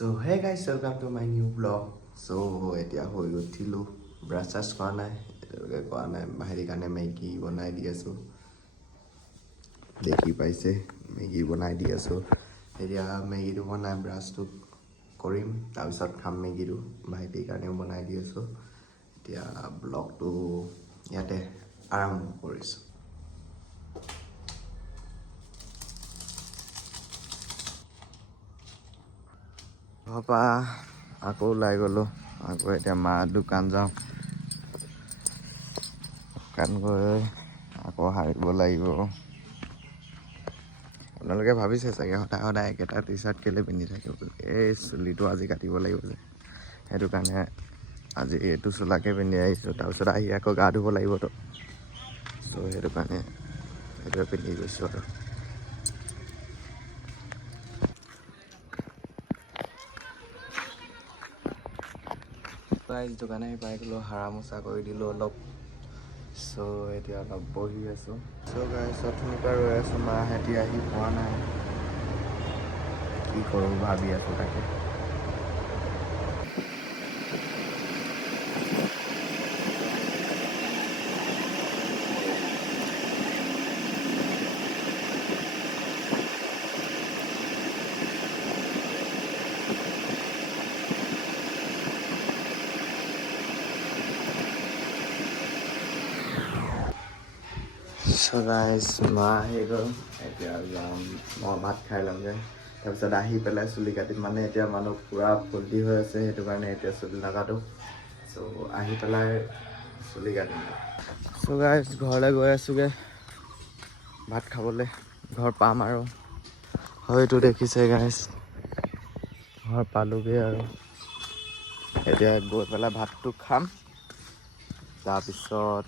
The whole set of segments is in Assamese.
So hey guys, welcome to my new vlog. So এতিয়া হৈ উঠিলোঁ, ব্ৰাছ কৰা নাই, এতিয়ালৈকে কৰা নাই। হেৰি কাৰণে মেগী বনাই দি আছোঁ, দেখি পাইছে মেগী বনাই দি আছোঁ। এতিয়া মেগীটো বনাই ব্ৰাছটো কৰিম, তাৰপিছত খাম মেগীটো। ভাইটিৰ কাৰণেও বনাই দি আছোঁ। এতিয়া ব্লগটো ইয়াতে আৰম্ভ কৰিছোঁ। ঘৰপা আকৌ ওলাই গ'লোঁ, আকৌ এতিয়া মা দোকান যাওঁ। দোকান গৈ আকৌ সাৰিব লাগিব। আপোনালোকে ভাবিছে চাগে সদায় সদায় একেটা টি চাৰ্ট কেলৈ পিন্ধি থাকে বুলি। এই চুলিটো আজি কাটিব লাগিব যে, সেইটো কাৰণে আজি এইটো চোলাকে পিন্ধি আহিছোঁ। তাৰপিছত আহি আকৌ গা ধুব লাগিবতো, চ' সেইটো কাৰণে সেইটোৱে পিন্ধি গৈছোঁ আৰু। প্ৰাইজ দোকানে পাই গ'লোঁ, হাৰা মোচা কৰি দিলোঁ অলপ। চ' এতিয়া অলপ বহি আছোঁ। চ' গাইছ অথনিৰ পৰা ৰৈ আছোঁ, মাহঁতি আহি পোৱা নাই। কি কৰোঁ ভাবি আছোঁ তাকে। চ' গাইছ মা আহি গ'ল, এতিয়া যাম মই ভাত খাই ল'মগৈ। তাৰপিছত আহি পেলাই চুলি কাটিম, মানে এতিয়া মানুহ পূৰা ফূৰ্তি হৈ আছে, সেইটো কাৰণে এতিয়া চুলি নাকাটো। চ' আহি পেলাই চুলি কাটিম। চ' গাইছ ঘৰলৈ গৈ আছোঁগৈ ভাত খাবলৈ। ঘৰ পাম আৰু, হয়তো দেখিছে গাইছ ঘৰ পালোগৈ আৰু। এতিয়া গৈ পেলাই ভাতটো খাম, তাৰপিছত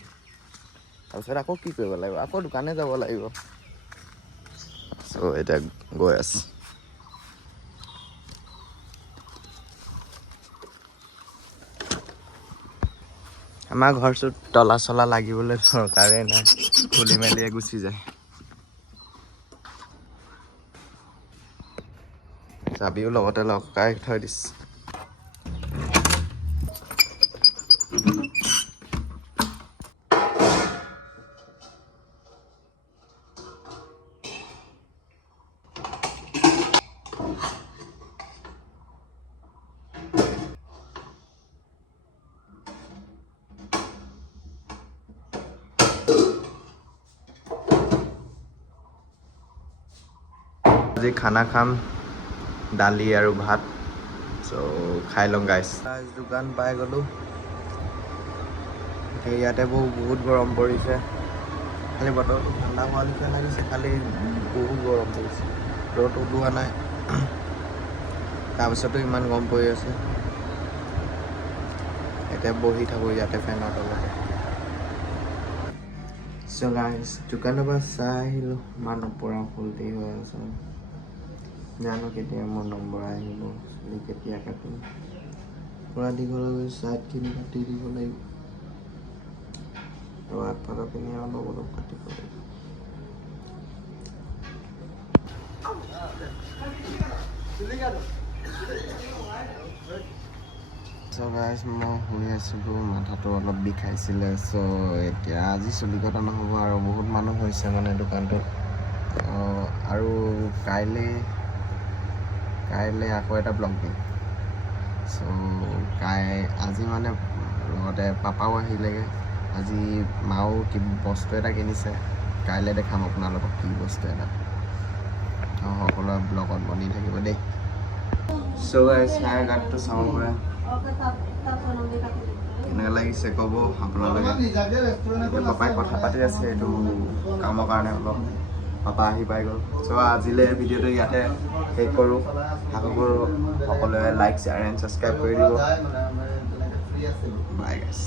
আকৌ কি কৰিব লাগিব, আকৌ দোকানে যাব লাগিব। চ' এতিয়া গৈ আছোঁ। আমাৰ ঘৰটোত তলা চলা লাগিবলৈ দৰকাৰেই নাই, খুলি মেলিয়ে গুচি যায়। চাবিও লগতে লগাই থৈ দিছে। আজি খানা খাম, দালি আৰু ভাত। চ' খাই লওঁ গাইছ। দোকান পাই গ'লোঁ। ইয়াতে বহুত গৰম পৰিছে, খালি বতৰটো ঠাণ্ডা হোৱা নিচিনা লাগিছে, খালি বহুত গৰম পৰিছে। ৰ'দ ওলোৱা নাই, তাৰপিছতো ইমান গৰম পৰি আছে। এতিয়া বহি থাকোঁ ইয়াতে ফেনৰ তলতে। চ' গাইছ দোকানৰ পৰা চাই আহিলোঁ, মানুহ পূৰা ফূৰ্তি হৈ আছে। জানো কেতিয়া মোৰ নম্বৰ আহিব, চুলি কেতিয়া কাটিম। পূৰা দীঘল হৈ চাইডখিনি কাটি দিব লাগিব, আৰু আগফালৰখিনি অলপ অলপ কাটিব লাগিব। চ' গাইছ মই শুই আছিলোঁ, মাথাটো অলপ বিষাইছিলে। চ' এতিয়া আজি চুলি কটা নহ'ব আৰু, বহুত মানুহ হৈছে মানে দোকানটোত। আৰু কাইলৈ আকৌ এটা ব্লগ দিম। চ' আজি মানে লগতে পাপাও আহিলেগৈ। আজি মাও বস্তু এটা কিনিছে, কাইলৈ দেখাম আপোনালোকক কি বস্তু এটা। সকলোৱে ব্লগত বনি থাকিব দেই। চ' গাইছ হেয়াৰ কাটটো চাওঁ পৰা কেনেকুৱা লাগিছে ক'ব আপোনালোকে। এতিয়া পাপাই কথা পাতি আছে এইটো কামৰ কাৰণে, অলপ পাপা আহি পাই গ'ল। চ' আজিলৈ ভিডিঅ'টো ইয়াতে শেষ কৰোঁ। আশা কৰোঁ সকলোৱে লাইক শ্বেয়াৰ এণ্ড ছাবস্ক্ৰাইব কৰি দিব। বাই গাইছ।